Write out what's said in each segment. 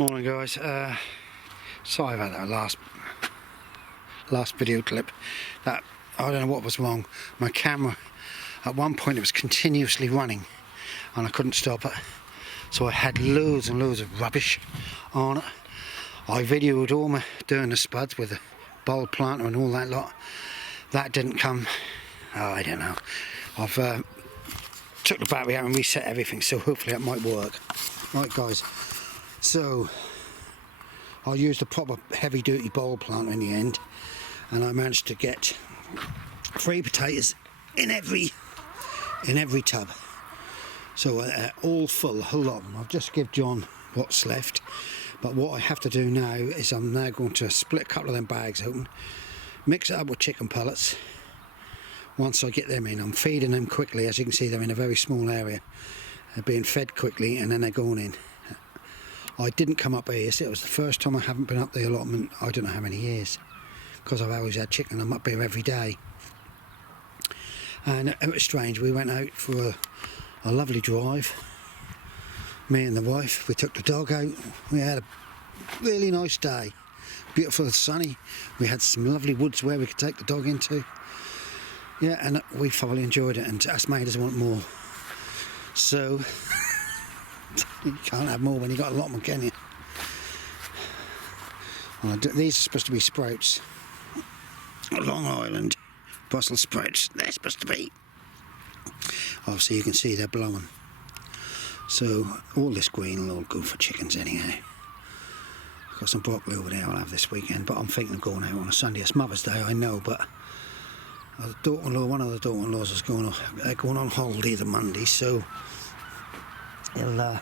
Morning guys, sorry about that last video clip. That I don't know what was wrong. My camera at one point it was continuously running and I couldn't stop it, so I had loads and loads of rubbish on it. I videoed all my doing the spuds with the bulb planter and all that lot. That didn't come. I don't know. I've took the battery out and reset everything, so hopefully that might work. Right guys, so I used a proper heavy duty bulb planter in the end, and I managed to get 3 potatoes in every tub, so all full, a whole lot of them. I've just give John what's left, but what I have to do now is I'm now going to split a couple of them bags open, mix it up with chicken pellets. Once I get them in, I'm feeding them quickly. As you can see, they're in a very small area. They're being fed quickly and then they're going in. I didn't come up here, so it was the first time I haven't been up the allotment, I don't know how many years, because I've always had chicken. I'm up here every day. And it was strange. We went out for a lovely drive, me and the wife. We took the dog out. We had a really nice day, beautiful and sunny. We had some lovely woods where we could take the dog into. Yeah, and we thoroughly enjoyed it, and that's made us want more. So you can't have more when you got a allotment, can you? Well, these are supposed to be sprouts. Long Island Brussels sprouts. They're supposed to be. Obviously, you can see they're blowing. So all this green will all go for chickens anyhow. Got some broccoli over there I'll have this weekend, but I'm thinking of going out on a Sunday. It's Mother's Day, I know, but one of the daughter-in-laws is going on holiday the Monday, so he'll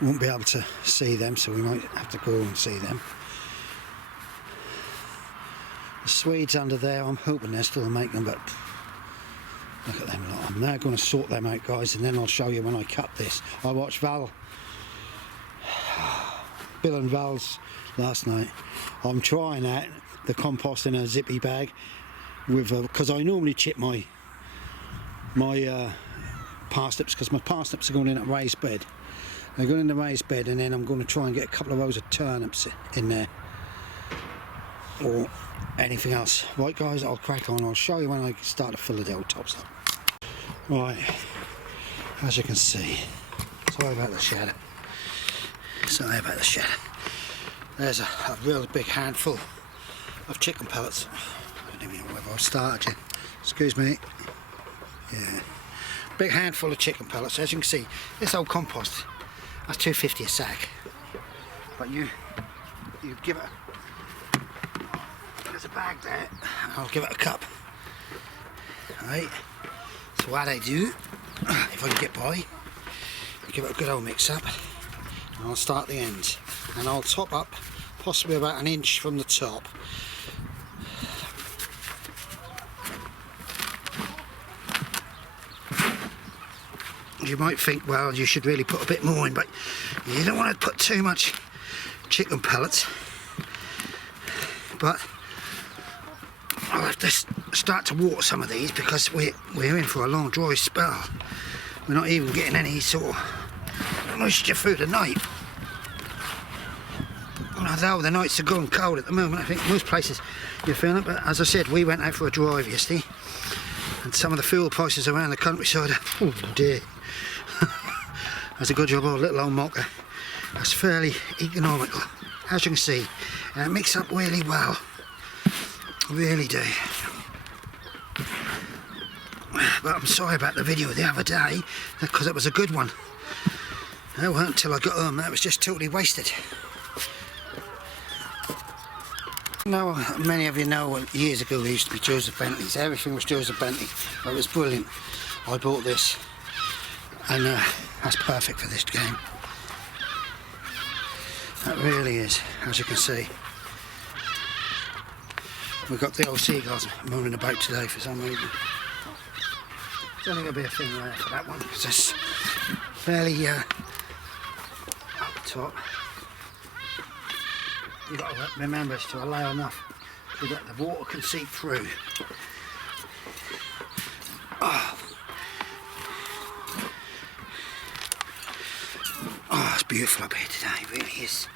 won't be able to see them, so we might have to go and see them. The Swedes under there, I'm hoping they're still making, but look at them lot. I'm now going to sort them out, guys, and then I'll show you when I cut this. I watched Bill and Val's last night. I'm trying out the compost in a zippy bag with because I normally chip my parsnips, because my parsnips are going in a raised bed. They're going in the raised bed, and then I'm going to try and get a couple of rows of turnips in there, or anything else. Right guys, I'll crack on. I'll show you when I start to fill the old tops up. Right, as you can see, sorry about the shadow. Sorry about the shadow. There's a real big handful of chicken pellets. I don't even know whether I've started yet. Excuse me. Yeah, big handful of chicken pellets. As you can see, this old compost, that's $2.50 a sack. But you give it. There's a bag there. I'll give it a cup. Right. So what I do, if I can get by, give it a good old mix up. And I'll start the ends, and I'll top up possibly about 1 inch from the top. You might think, well, you should really put a bit more in, but you don't want to put too much chicken pellets. But I'll have to start to water some of these, because we're in for a long dry spell. We're not even getting any sort of moisture through the night. Although the nights are going cold at the moment, I think most places you're feeling it. But as I said, we went out for a drive yesterday, and some of the fuel prices around the countryside are, oh dear. That's a good job of a little old mocker. That's fairly economical, as you can see, and it mixes up really well. Really do. But I'm sorry about the video the other day, because it was a good one. It weren't until I got home that was just totally wasted. Now, many of you know, years ago there used to be Joseph Bentleys. Everything was Joseph Bentley. It was brilliant. I bought this, and that's perfect for this game. That really is, as you can see. We've got the old seagulls mooning about today for some reason. There's only going to be a thing there for that one, because it's fairly up top. You've got to remember it's to allow enough so that the water can seep through. Oh, it's beautiful. beautiful up here today, it really is.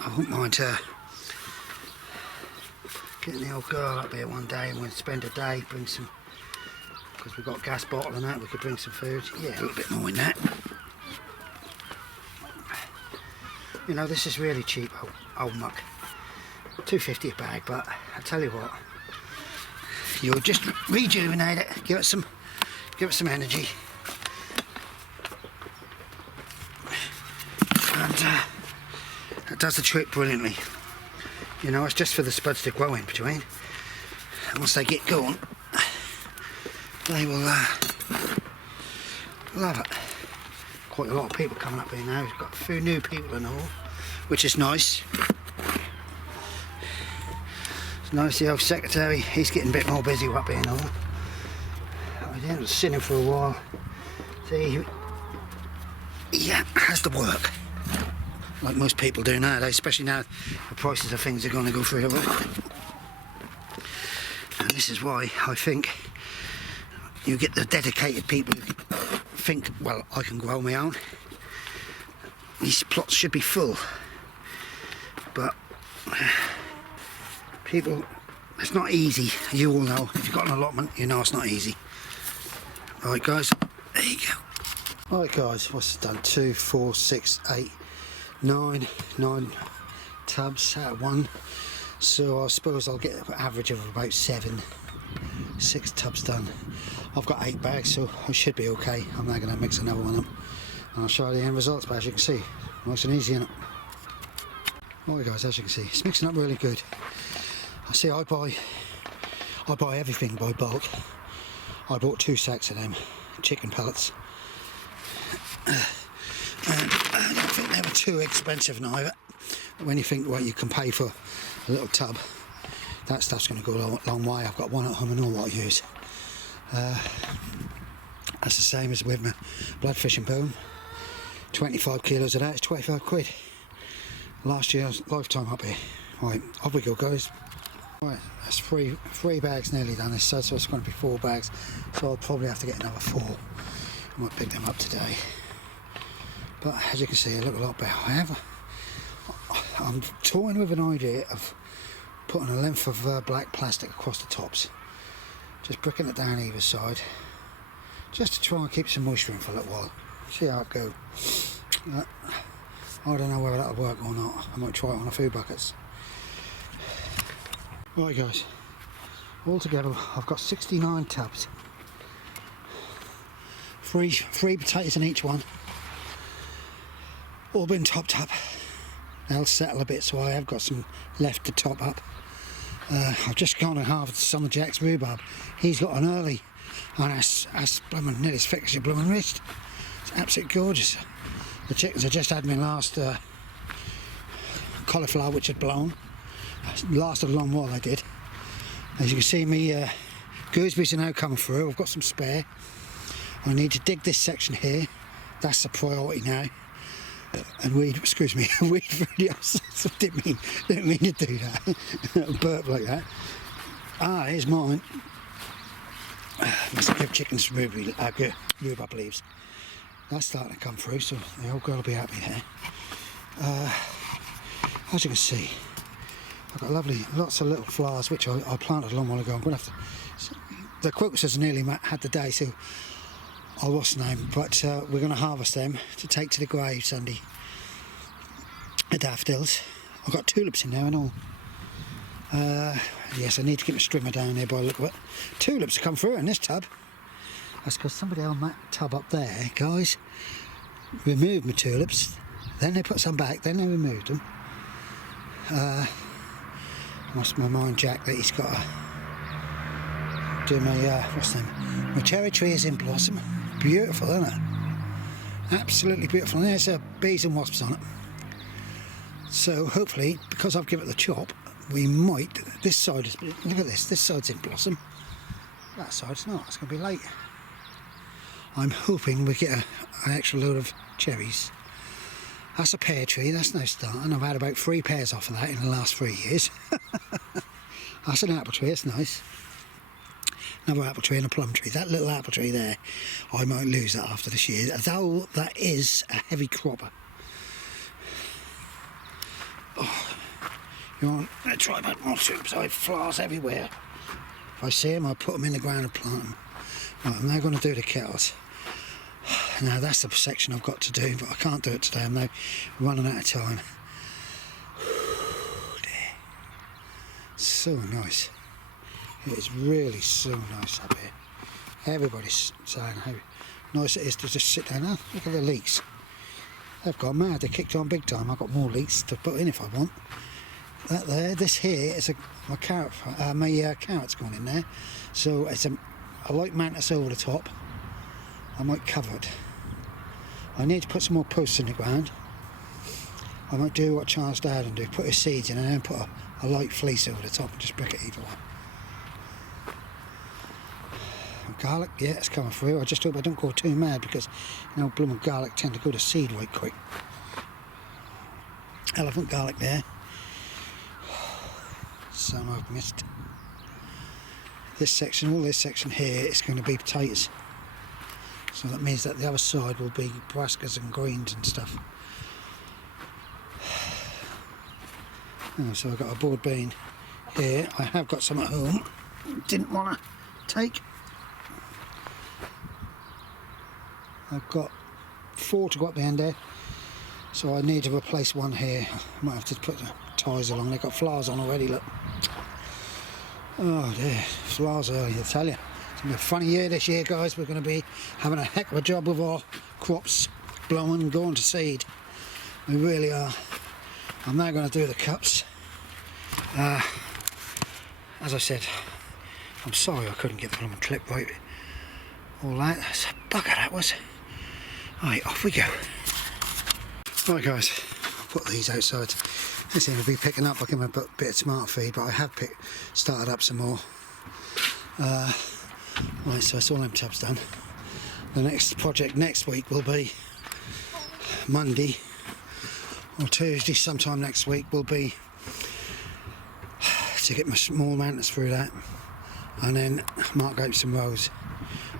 I wouldn't mind getting the old girl up here one day and we'll spend a day, bring some, because we've got a gas bottle and that, we could bring some food. Yeah, a little bit more in that. You know, this is really cheap old muck. $2.50 a bag, but I tell you what, you'll just rejuvenate it, give it some energy, and it does the trick brilliantly. You know, it's just for the spuds to grow in between, and once they get going, they will love it. Quite a lot of people coming up here now. We've got a few new people and all, which is nice. It's nice, the old secretary, he's getting a bit more busy up here and all. I didn't see him for a while. See, he has to work, like most people do nowadays, especially now the prices of things are going to go through the roof. And this is why I think you get the dedicated people who think, well, I can grow my own. These plots should be full, but people, it's not easy. You all know, if you've got an allotment, you know it's not easy. Right guys, there you go. Right guys, what's it done? 2, 4, 6, 8, 9 tubs out of 1. So I suppose I'll get an average of about 6 tubs done. I've got 8 bags, so I should be okay. I'm now going to mix another one up and I'll show you the end results, but as you can see, nice and easy, isn't it? Right guys, as you can see, it's mixing up really good. I buy everything by bulk. I bought 2 sacks of them chicken pellets. And I don't think they were too expensive neither. When you think what you can pay for a little tub, that stuff's going to go a long way. I've got one at home and all what I use. That's the same as with my blood fishing boom. 25 kilos of that is 25 quid. Last year's lifetime up here. Right, off we go guys. Right, that's three bags nearly done this, so it's going to be 4 bags. So I'll probably have to get another 4. I might pick them up today. But as you can see, they look a lot better. I'm toying with an idea of putting a length of black plastic across the tops. Just bricking it down either side. Just to try and keep some moisture in for a little while. See how it goes. I don't know whether that'll work or not. I might try it on a few buckets. Right guys, altogether I've got 69 tubs. 3 potatoes in each one. All been topped up. They'll settle a bit, so I have got some left to top up. I've just gone and harvested some of Jack's rhubarb. He's got an early, and that's blooming nearly as thick as your blooming wrist. It's absolutely gorgeous. The chickens have just had my last cauliflower, which had blown. Lasted a long while, I did. As you can see, me gooseberries are now coming through. I've got some spare. I need to dig this section here. That's the priority now. And weed through the outside. Didn't mean to do that. Burp like that. Here's mine. Must give chickens rhubarb leaves. That's starting to come through, so the old girl will be happy there. As you can see, I've got lots of little flowers which I planted a long while ago. I'm going to have to. The crocuses nearly had the day, so I lost name, but we're going to harvest them to take to the grave Sunday. The daffodils. I've got tulips in there and all. Yes, I need to get my strimmer down there by the look of it. Tulips have come through in this tub. That's because somebody on that tub up there, guys, removed my tulips. Then they put some back, then they removed them. Lost my mind, Jack, that he's got to do my, what's the name? My cherry tree is in blossom. Beautiful, isn't it? Absolutely beautiful. And there's bees and wasps on it. So hopefully, because I've given it the chop, we might, this side is, look at this side's in blossom. That side's not, it's going to be late. I'm hoping we get an extra load of cherries. That's a pear tree, that's no starting. I've had about 3 pears off of that in the last 3 years. That's an apple tree, it's nice. Another apple tree and a plum tree. That little apple tree there, I might lose that after this year, though that is a heavy cropper. You want to try about more tubes? I have flowers everywhere. If I see them, I'll put them in the ground and plant them. Right, I'm now going to do the kettles. Now that's the section I've got to do, but I can't do it today. I'm now running out of time. So nice. It is really so nice up here. Everybody's saying how nice it is to just sit down there. Look at the leeks. They've gone mad. They kicked on big time. I've got more leeks to put in if I want. That there, this here is my carrot's gone in there. So it's a light mantis over the top. I might cover it. I need to put some more posts in the ground. I might do what Charles Dowden do, put his seeds in and then put a light fleece over the top and just brick it either way. Garlic, yeah, it's coming through. I just hope I don't go too mad because, you know, blooming garlic tend to go to seed right quick. Elephant garlic there. Some I've missed. This section, all this section here is going to be potatoes. So that means that the other side will be brassicas and greens and stuff. Oh, so I've got a board bean here. I have got some at home. Didn't want to take. I've got 4 to go up the end there. So I need to replace one here. I might have to put the ties along. They've got flowers on already, look. Oh dear, flowers early, I tell you. It's going to be a funny year this year, guys. We're going to be having a heck of a job with our crops blowing and going to seed. We really are. I'm now going to do the cups. As I said, I'm sorry I couldn't get the blooming clip right. All that, that's a bugger that was. Right, off we go. Right guys, I'll put these outside. They seem to be picking up. I give them a bit of tomato feed, but I have started up some more. Right, so that's all them tubs done. The next project next week will be Monday or Tuesday, sometime next week, will be to get my small mantis through that and then mark out some rows.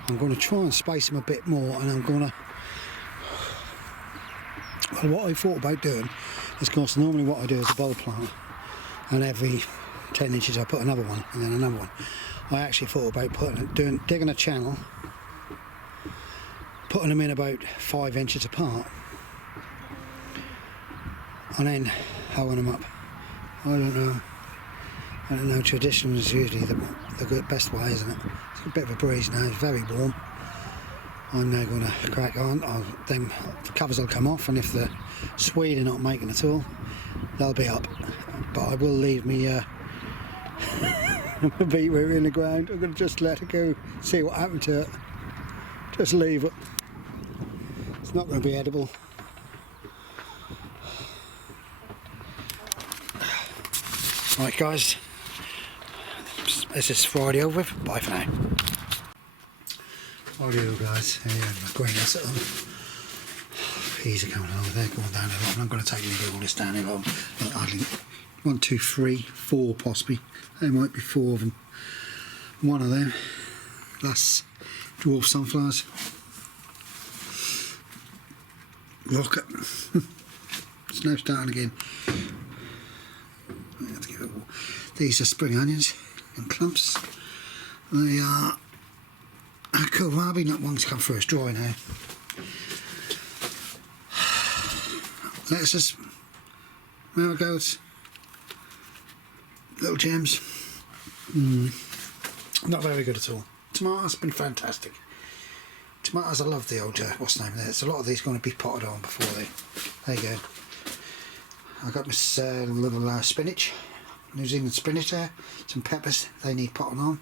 I'm going to try and space them a bit more, and I'm going to, well, what I thought about doing is, of course, normally what I do is a bulb plant, and every 10 inches I put another one and then another one. I actually thought about digging a channel, putting them in about 5 inches apart, and then hoeing them up. I don't know, traditional is usually the best way, isn't it? It's a bit of a breeze now, it's very warm. I'm now going to crack on. Then the covers will come off, and if the Swede are not making at all, they'll be up. But I will leave me my beetroot in the ground. I'm going to just let it go, see what happened to it. Just leave it. It's not going to be edible. Right guys, this is Friday over with. Bye for now. Audio guys, here my greenhouse at them. Easy coming along, they're going down a lot, and I'm going to take you all this down along. Hardly 1, 2, 3, 4 possibly. There might be 4 of them. One of them, that's dwarf sunflowers. Rocket. It's now starting again. I have to give it all. These are spring onions in clumps. They are kohlrabi, not one's come through, it's dry now. Lettuces, marigolds, little gems. Not very good at all. Tomatoes been fantastic. Tomatoes, I love the old, what's the name there? There's a lot of these going to be potted on before there you go. I got this little spinach, New Zealand spinach there, some peppers, they need potting on.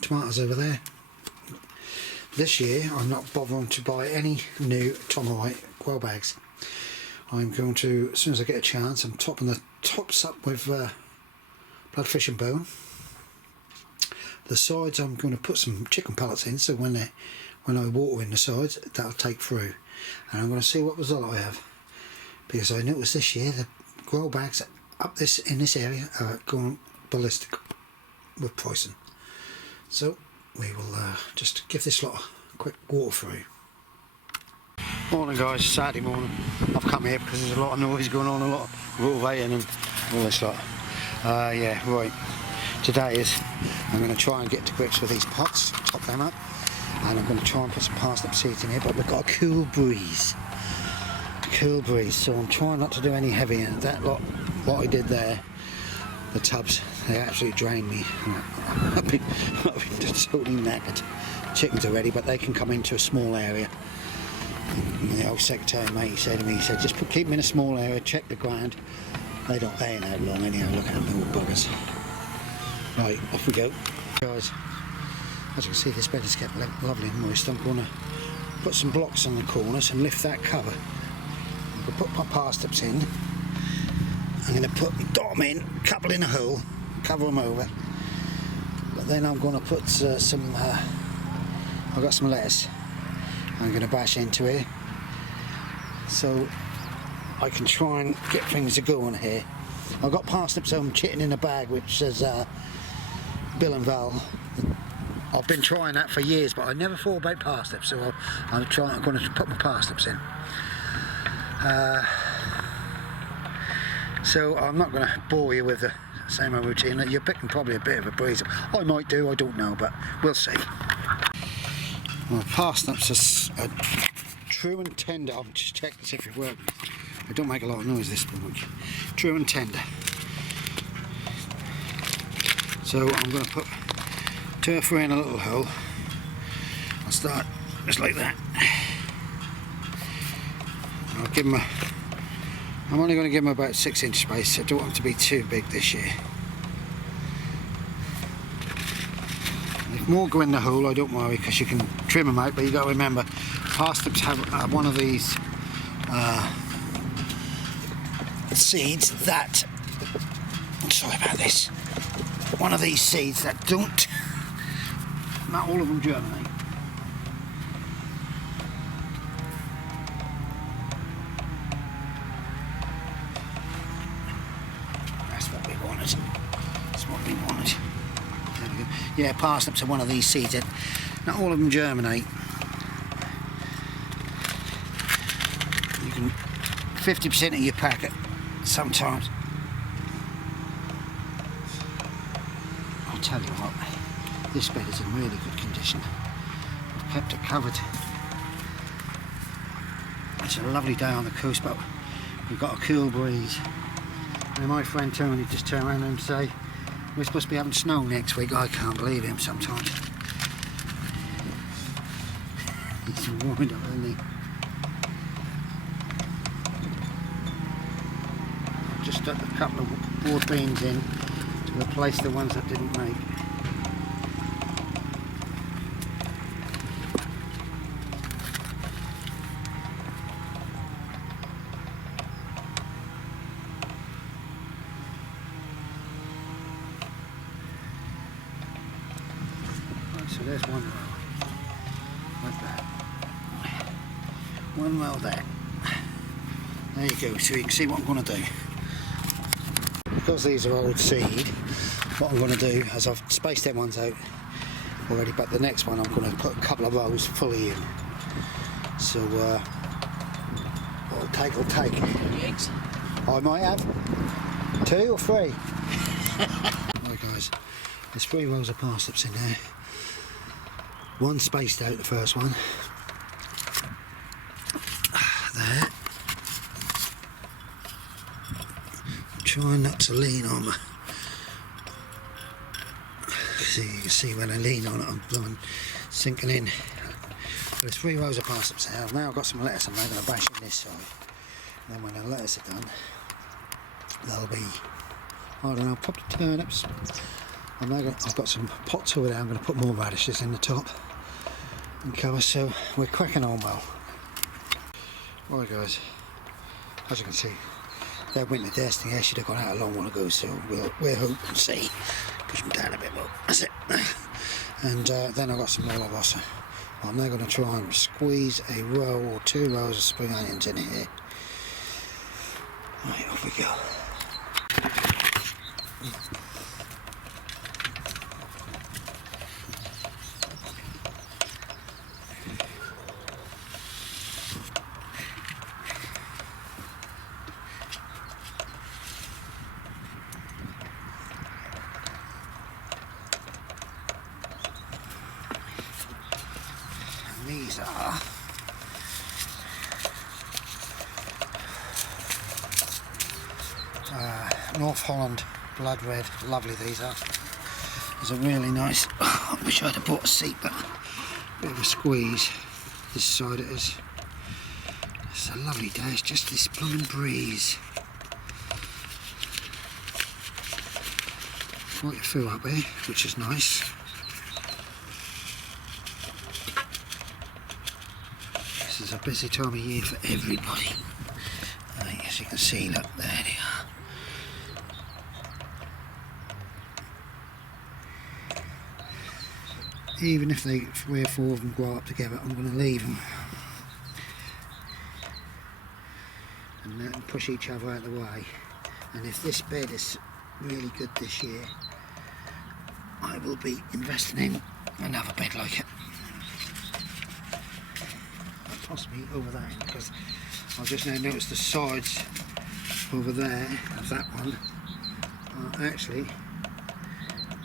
Tomatoes over there. This year I'm not bothering to buy any new Tomahawk grow bags. I'm going to, as soon as I get a chance, I'm topping the tops up with bloodfish and bone. The sides I'm going to put some chicken pellets in, so when I water in the sides, that'll take through. And I'm going to see what result I have, because I noticed this year the grow bags up in this area are going ballistic with pricing. So we will just give this lot a quick water through. Morning guys, Saturday morning. I've come here because there's a lot of noise going on, a lot of rotivating and all this lot. Yeah, right. Today is, I'm going to try and get to grips with these pots, top them up, and I'm going to try and put some parsnip seeds in here, but we've got a cool breeze, so I'm trying not to do any heavy in it. That lot, what I did there, the tubs, they absolutely drained me. I've been just totally knackered. Chickens are ready, but they can come into a small area. And the old secretary mate, he said to me, he said, just keep them in a small area, check the ground. They ain't out long anyhow, look at them little buggers. Right, off we go. Guys, as you can see, this bed is kept lovely and moist. I'm going to put some blocks on the corners and lift that cover. I'm going to put my parsnips in. I'm going to dot them in, couple in a hole, cover them over. But then I'm going to put I've got some lettuce I'm going to bash into here. So I can try and get things to go on here. I've got parsnips home chitting in a bag which says Bill and Val. I've been trying that for years, but I never thought about parsnips, so I'm going to put my parsnips in. So I'm not going to bore you with the same old routine. You're picking probably a bit of a breeze. I might do, I don't know, but we'll see. Well, parsnips are true and tender. I'll just check this if it works. They don't make a lot of noise, this one. True and tender. So I'm going to put 2 or 3 in a little hole. I'll start just like that. I'll give them I'm only going to give them about 6-inch space. I don't want them to be too big this year. If more go in the hole, I don't worry, because you can trim them out, but you got to remember, parsnips have one of these seeds that, sorry about this, one of these seeds that don't, not all of them germinate. That's what we wanted. That's what we wanted. There we go. Yeah, parsnips are one of these seeds that not all of them germinate. You can 50% of your packet sometimes. I'll tell you what, this bed is in really good condition. I've kept it covered. It's a lovely day on the coast, but we've got a cool breeze. And my friend Tony just turned around and say, we're supposed to be having snow next week. I can't believe him sometimes. He's wind up, isn't he? I've just stuck a couple of broad beans in to replace the ones that didn't make. So there's one row, like that. One row there. There you go, so you can see what I'm going to do. Because these are old seed, what I'm going to do is I've spaced them ones out already, but the next one I'm going to put a couple of rows fully in. So what'll take will take. Eggs? I might have 2 or 3. Right guys, there's 3 rows of parsnips in there. One spaced out, the first one. There. I'm trying not to lean on my... See, you can see when I lean on it, I'm blowing, sinking in. There's 3 rows of parsnips there. Now I've got some lettuce, I'm now going to bash in this side. And then when the lettuce are done, there'll be, I don't know, probably turnips. I've got some pots over there. I'm going to put more radishes in the top and cover, so we're cracking on well. Right guys, as you can see, that winter destiny, I should have gone out a long while ago, so we'll hope and see. Push them down a bit more, that's it. And then I've got some more Rossa. I'm now going to try and squeeze a row or 2 rows of spring onions in here. Right, off we go. these are. North Holland Blood Red, lovely these are. These are really nice. Oh, I wish I'd have bought a seat, but a bit of a squeeze. This side it is. It's a lovely day, it's just this blooming breeze. Quite a few up here, which is nice. This is a busy time of year for everybody. As you can see, look, there they are. Even if 3 or 4 of them go up together, I'm going to leave them and let them push each other out of the way. And if this bed is really good this year, I will be investing in another bed like it. Possibly over there, because I've just now noticed the sides over there of that one are actually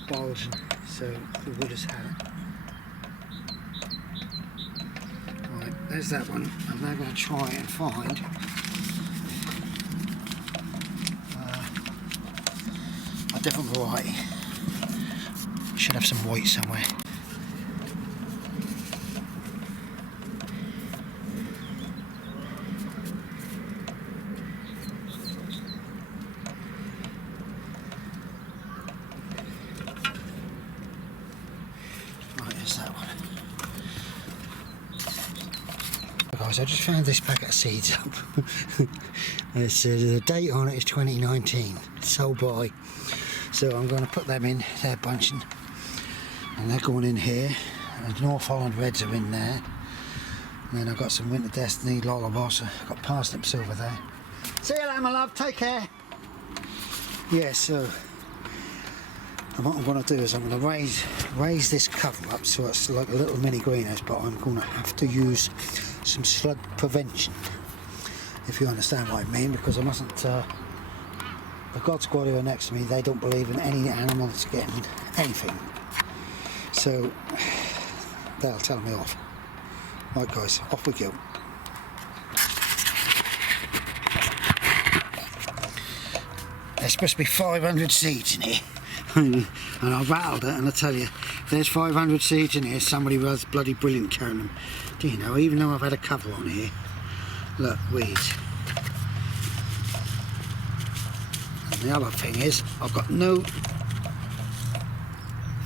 bulging, so the wood has had it. Right, there's that one. I'm now going to try and find a different variety. Should have some white somewhere. Guys, I just found this packet of seeds up. The date on it is 2019, sold by. So I'm going to put them in, they're bunching. And they're going in here. And North Holland Reds are in there. And then I've got some Winter Destiny, Lolliboss, I've got parsnips over there. See you later, my love, take care. Yeah, so what I'm going to do is I'm going to raise this cover up so it's like a little mini greenhouse, but I'm going to have to use some slug prevention, if you understand what I mean, because I mustn't, the God Squad who are next to me, they don't believe in any animal that's getting anything, so they'll tell me off. Right guys, off we go. There's supposed to be 500 seeds in here. And I rattled it, and I tell you, if there's 500 seeds in here, somebody was bloody brilliant counting them. Do you know, even though I've had a cover on here, look, weeds. And the other thing is, I've got no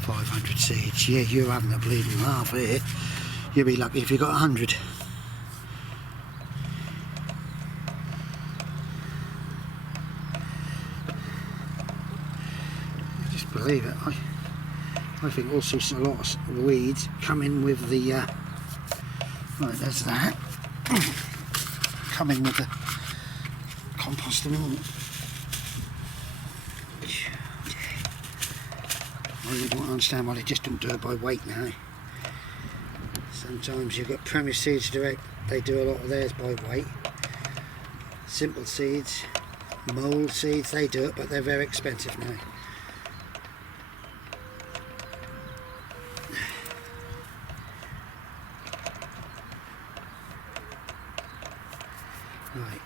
500 seeds. Yeah, you're having a bleeding laugh here. You'll be lucky if you got 100. Believe it, I think also a lot of weeds come in with the right, there's that, come in with the composting. I really don't understand why they just don't do it by weight now. Sometimes you've got Premier Seeds Direct, they do a lot of theirs by weight. Simple Seeds, Mould Seeds, they do it, but they're very expensive now. Right.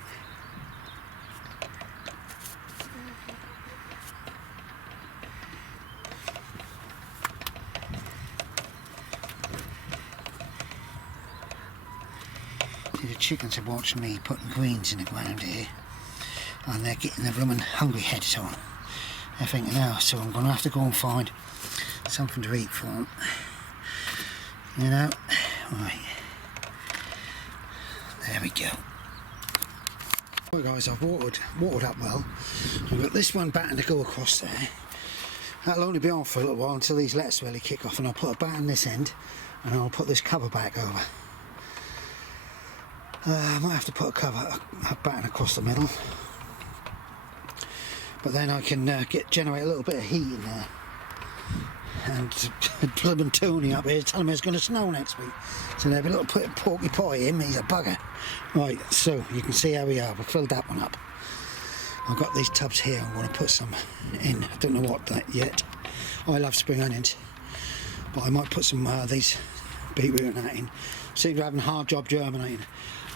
See, the chickens are watching me putting greens in the ground here, and they're getting their blooming hungry heads on. They're thinking, oh, so I'm going to have to go and find something to eat for them. You know? Right. There we go. Right guys, I've watered up well. I've got this one batten to go across there. That'll only be on for a little while until these lettuce really kick off, and I'll put a batten this end and I'll put this cover back over. I might have to put a batten across the middle, but then I can generate a little bit of heat in there. And blooming Tony up here is telling me it's going to snow next week. So there'll be a little porky pie him, he's a bugger. Right, so you can see how we are. We've filled that one up. I've got these tubs here, I'm going to put some in. I don't know what that yet. I love spring onions, but I might put some these beetroot and that in, seem to be having a hard job germinating.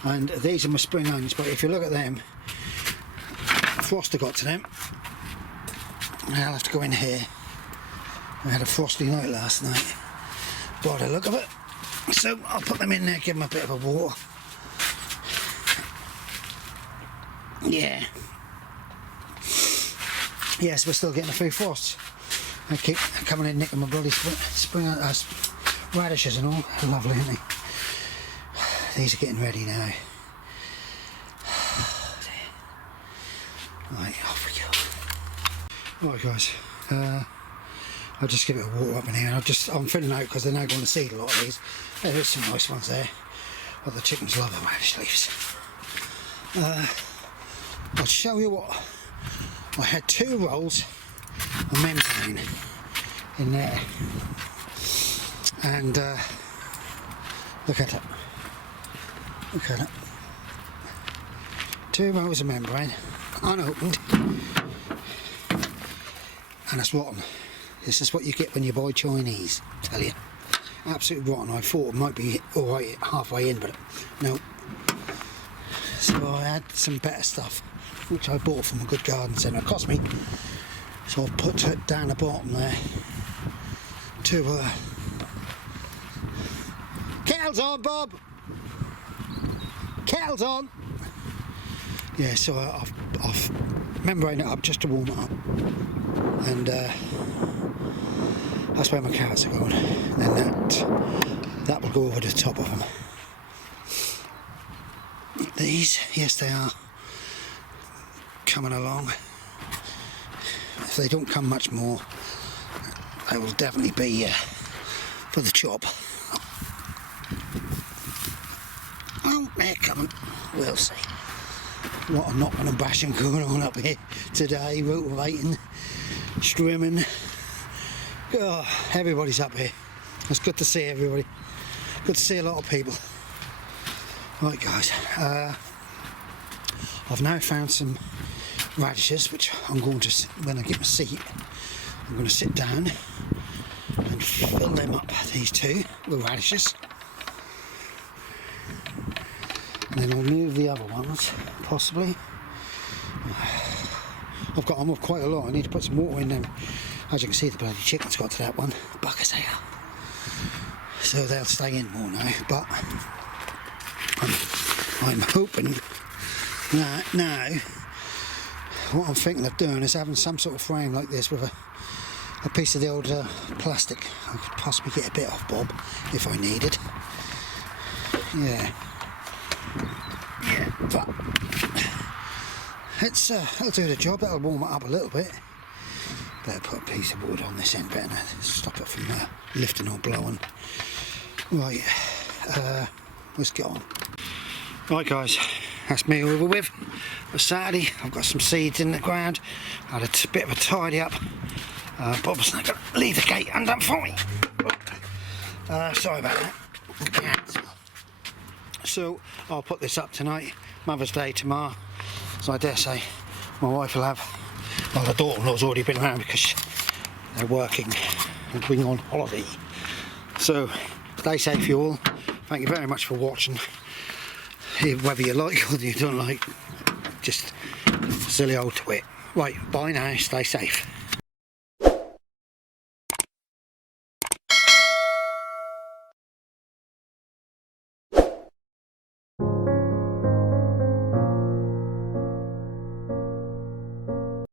And these are my spring onions, but if you look at them, frost got to them. I'll have to go in here. I had a frosty night last night by the look of it, so I'll put them in there, give them a bit of a water. Yeah. Yes, we're still getting a few frosts. I keep coming in nicking my bloody spring radishes and all. Lovely, aren't they? These are getting ready now. Right, off we go. Right guys, I'll just give it a water up in here, and I'm filling out because they're now going to seed a lot of these. There's some nice ones there, but the chickens love the radish leaves. I'll show you what I had. 2 rolls of membrane in there, and look at it. Look at it. 2 rolls of membrane, unopened, and it's rotten. This is what you get when you buy Chinese, I tell you. Absolutely rotten. I thought it might be alright halfway in, but no. So I had some better stuff, which I bought from a good garden centre. It cost me, so I've put it down the bottom there to kettle's on, Bob! Kettle's on! Yeah, so I've membrane it up just to warm it up, and that's where my carrots are going, and that will go over the top of them. These, yes, they are coming along. If they don't come much more, they will definitely be for the chop. Oh, they're coming. We'll see. A lot of knocking and bashing going on up here today, rotavating, strimming. Oh, everybody's up here. It's good to see everybody. Good to see a lot of people. Right guys, I've now found some radishes, which I'm going to, when I get my seat, I'm going to sit down and fill them up, these 2 with radishes. And then I'll move the other ones, possibly. I've got them with quite a lot. I need to put some water in them. As you can see, the bloody chicken's got to that one. Buckers they are. So they'll stay in more now. But I'm hoping that now, what I'm thinking of doing is having some sort of frame like this with a piece of the old plastic. I could possibly get a bit off Bob if I needed. Yeah. Yeah, but it'll do the job. It'll warm it up a little bit. Better put a piece of wood on this end, better stop it from lifting or blowing. Right, let's get on. Right guys, that's me over with for Saturday. I've got some seeds in the ground. I had a bit of a tidy up. Bob's not going to leave the gate undone for me. Sorry about that. So I'll put this up tonight. Mother's Day tomorrow. So I dare say my wife will have, well, the daughter-in-law's already been around because they're working and going on holiday. So stay safe you all. Thank you very much for watching. Whether you like or you don't like, just silly old twit. Right, bye now, stay safe.